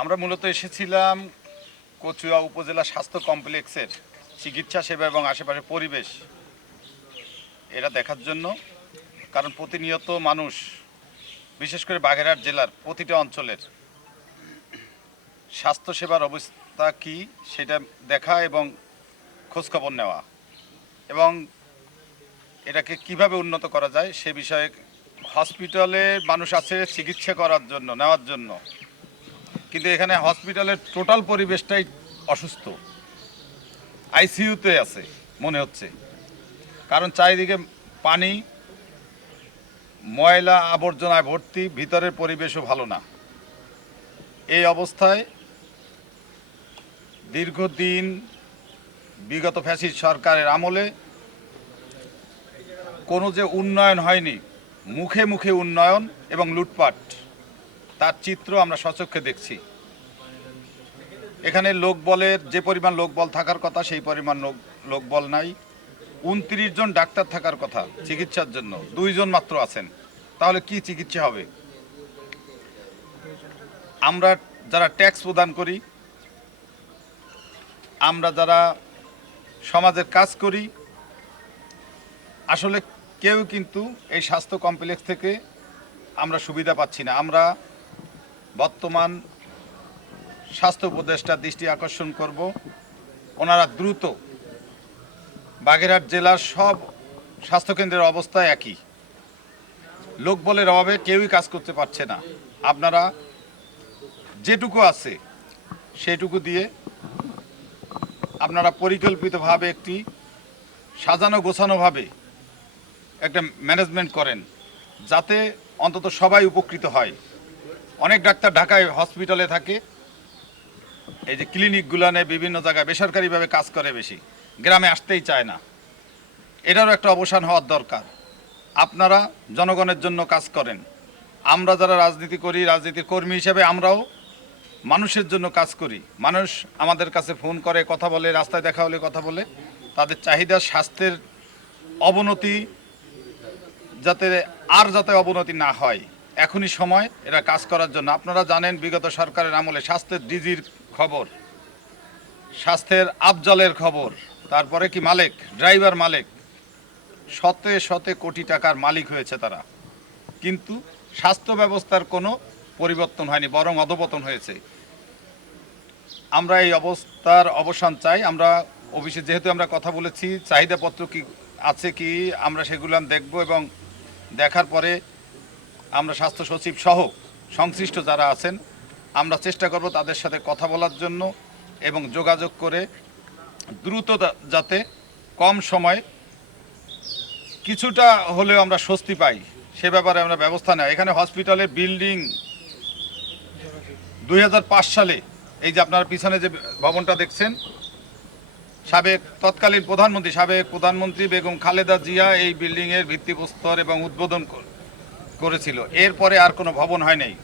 আমরা মূলত এসেছিলাম কচুয়া উপজেলা স্বাস্থ্য কমপ্লেক্সের চিকিৎসা সেবা এবং আশেপাশের পরিবেশ এটা দেখার জন্য। কারণ প্রতিনিয়ত মানুষ, বিশেষ করে বাগেরহাট জেলার প্রতিটা অঞ্চলের স্বাস্থ্য সেবার অবস্থা কি সেটা দেখা এবং খোঁজখবর নেওয়া এবং এটাকে কীভাবে উন্নত করা যায় সে বিষয়ে হসপিটালে মানুষ আছে চিকিৎসা করার জন্য, নেওয়ার জন্য। কিন্তু এখানে হসপিটালের টোটাল পরিবেশটাই অসুস্থ। আইসিইউতে আছে, মনে হচ্ছে। কারণ চারিদিকে পানি, ময়লা আবর্জনায় ভর্তি, ভিতরের পরিবেশও ভালো না। এই অবস্থায় দীর্ঘদিন বিগত ফ্যাসিস্ট সরকারের আমলে কোনো যে উন্নয়ন হয়নি, মুখে মুখে উন্নয়ন এবং লুটপাট। তার চিত্র আমরা সচক্ষে দেখছি। এখানে লোকবলের যে পরিমাণ লোকবল থাকার কথা, সেই পরিমাণ লোক- লোকবল নাই। উনত্রিশ জন ডাক্তার থাকার কথা চিকিৎসার জন্য দুইজন মাত্র আছেন। তাহলে কি চিকিৎসা হবে? আমরা যারা ট্যাক্স প্রদান করি, আমরা যারা সমাজের কাজ করি, আসলে কেউ কিন্তু এই স্বাস্থ্য কমপ্লেক্স থেকে আমরা সুবিধা পাচ্ছি না। আমরা বর্তমান স্বাস্থ্য উপদেষ্টার দৃষ্টি আকর্ষণ করব। ওনারা দ্রুত বাগেরহাট জেলার সব স্বাস্থ্যকেন্দ্রের অবস্থা একই। লোকবলের অভাবে কেউই কাজ করতে পারছে না। আপনারা যেটুকু আছে সেটুকু দিয়ে আপনারা পরিকল্পিতভাবে একটি সাজানো গোছানোভাবে একটা ম্যানেজমেন্ট করেন, যাতে অন্তত সবাই উপকৃত হয়। অনেক ডাক্তার ঢাকায় হসপিটালে থাকে। এই যে ক্লিনিকগুলানে বিভিন্ন জায়গায়, বেসরকারিভাবে কাজ করে বেশি। গ্রামে আসতেই চায় না। এটারও একটা অবসান হওয়ার দরকার। আপনারা জনগণের জন্য কাজ করেন। আমরা যারা রাজনীতি করি, রাজনীতির কর্মী হিসেবে আমরাও মানুষের জন্য কাজ করি। মানুষ আমাদের কাছে ফোন করে, কথা বলে, রাস্তায় দেখা হলে কথা বলে। তাদের চাহিদা, স্বাস্থ্যের অবনতি যাতে, আর যাতে অবনতি না হয়। এখনই সময় এরা কাজ করার জন্য। আপনারা জানেন বিগত সরকারের আমলে স্বাস্থ্যের ডিজির খবর, স্বাস্থ্যের আবজলের খবর, তারপরে কি মালিক, ড্রাইভার মালিক, শতে শতে কোটি টাকার মালিক হয়েছে তারা। কিন্তু স্বাস্থ্য ব্যবস্থার কোনো পরিবর্তন হয়নি, বরং অধপতন হয়েছে। আমরা এই অবস্থার অবসান চাই। আমরা অফিসে যেহেতু আমরা কথা বলেছি, চাহিদাপত্র কি আছে কি, আমরা সেগুলো দেখব এবং দেখার পরে আমরা স্বাস্থ্য সচিব সহ সংশ্লিষ্ট যারা আছেন, আমরা চেষ্টা করব তাদের সাথে কথা বলার জন্য এবং যোগাযোগ করে দ্রুত যাতে কম সময়ে কিছুটা হলেও আমরা স্বস্তি পাই। সে ব্যাপারে আমরা ব্যবস্থা নেই এখানে হসপিটালের বিল্ডিং দু হাজার পাঁচ সালে, এই যে আপনার পিছনে যে ভবনটা দেখছেন, সাবেক তৎকালীন প্রধানমন্ত্রী, সাবেক প্রধানমন্ত্রী বেগম খালেদা জিয়া এই বিল্ডিংয়ের ভিত্তিপ্রস্তর এবং উদ্বোধন করেছিল। এরপরে আর কোনো ভবন হয় নাই।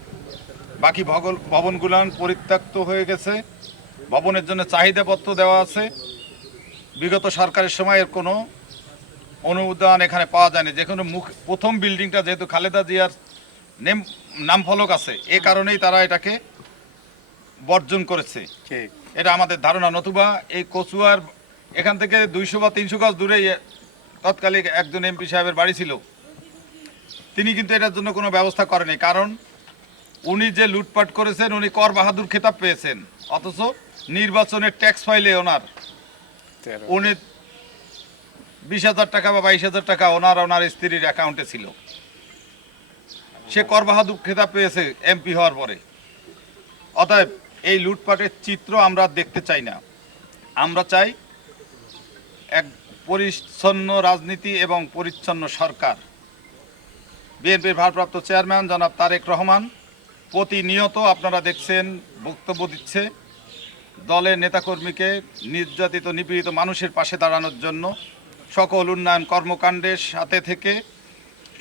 বাকি ভগল- ভবনগুলান পরিত্যক্ত হয়ে গেছে। ভবনের জন্য চাহিদাপত্র দেওয়া আছে। বিগত সরকারের সময় এর কোনো অনুদান এখানে পাওয়া যায়নি। যে কোনো মুখ প্রথম বিল্ডিংটা যেহেতু খালেদা জিয়ার নেম নাম ফলক আছে এ কারণেই তারা এটাকে বর্জন করেছে। এটা আমাদের ধারণা। নতুবা এই কচুয়ার এখান থেকে দুইশো বা তিনশো গজ দূরে তৎকালীন একজন এমপি সাহেবের বাড়ি ছিল। তিনি কিন্তু এটার জন্য কোনো ব্যবস্থা করেনি। কারণ উনি যে লুটপাট করেছেন উনি কর বাহাদুর খেতাব পেয়েছেন। অথচ নির্বাচনের ট্যাক্স ফাইলে ওনার। উনি বিশ হাজার টাকা বা বাইশ হাজার টাকা ওনার ওনার স্ত্রীর অ্যাকাউন্টে ছিল। সে কর বাহাদুর খেতাব পেয়েছে এমপি হওয়ার পরে। অতএব এই লুটপাটের চিত্র আমরা দেখতে চাই না। আমরা চাই এক পরিচ্ছন্ন রাজনীতি এবং পরিচ্ছন্ন সরকার। বিএনপির ভারপ্রাপ্ত চেয়ারম্যান জনাব তারেক রহমান প্রতিনিয়ত আপনারা দেখছেন, বক্তব্য দিচ্ছে দলের নেতাকর্মীকে নির্যাতিত, নিপীড়িত মানুষের পাশে দাঁড়ানোর জন্য। সকল উন্নয়ন কর্মকাণ্ডের সাথে থেকে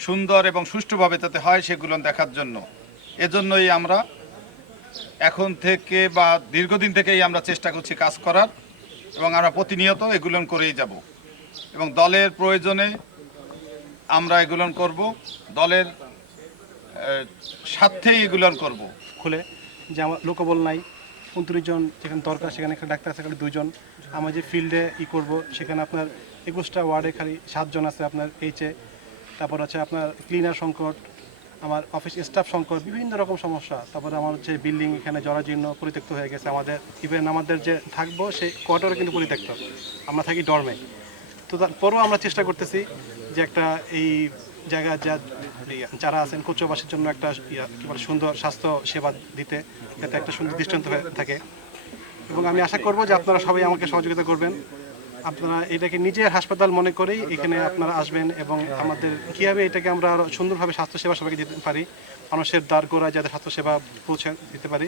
সুন্দর এবং সুষ্ঠুভাবে যাতে হয় সেগুলো দেখার জন্য। এজন্যই আমরা এখন থেকে বা দীর্ঘদিন থেকেই আমরা চেষ্টা করছি কাজ করার এবং আমরা প্রতিনিয়ত এগুলো করেই যাব। এবং দলের প্রয়োজনে আমরা এগুলো করব দলের আহ, স্বার্থেই এগুলো করব। খুলে যে আমার লোকবল নাই উনত্রিশ জন যেখানে দরকার সেখানে একটা ডাক্তার আছে খালি দুজন আমার যে ফিল্ডে ই করব সেখানে আপনার একুশটা ওয়ার্ডে খালি সাতজন আছে আপনার এইচে তারপর আছে আপনার ক্লিনার সংকট আমার অফিস স্টাফ সংকট বিভিন্ন রকম সমস্যা। তারপরে আমার হচ্ছে বিল্ডিং এখানে জরাজীর্ণ পরিত্যক্ত হয়ে গেছে। আমাদের ইভেন আমাদের যে থাকব সেই কোয়ার্টারও কিন্তু পরিত্যক্ত। আমরা থাকি ডরমে তো তারপরও আমরা চেষ্টা করতেছি যে একটা এই জায়গা যা যারা আছেন কোচবাসীর জন্য একটা কি বলে, সুন্দর স্বাস্থ্য সেবা দিতে, যাতে একটা সুন্দর দৃষ্টান্ত হয়ে থাকে। এবং আমি আশা করব যে আপনারা সবাই আমাকে সহযোগিতা করবেন। আপনারা এটাকে নিজের হাসপাতাল মনে করেই এখানে আপনারা আসবেন এবং আমাদের কীভাবে এটাকে আমরা আরও সুন্দরভাবে স্বাস্থ্যসেবা সবাইকে দিতে পারি, মানুষের দ্বার গোড়ায় যাতে স্বাস্থ্যসেবা পৌঁছে দিতে পারি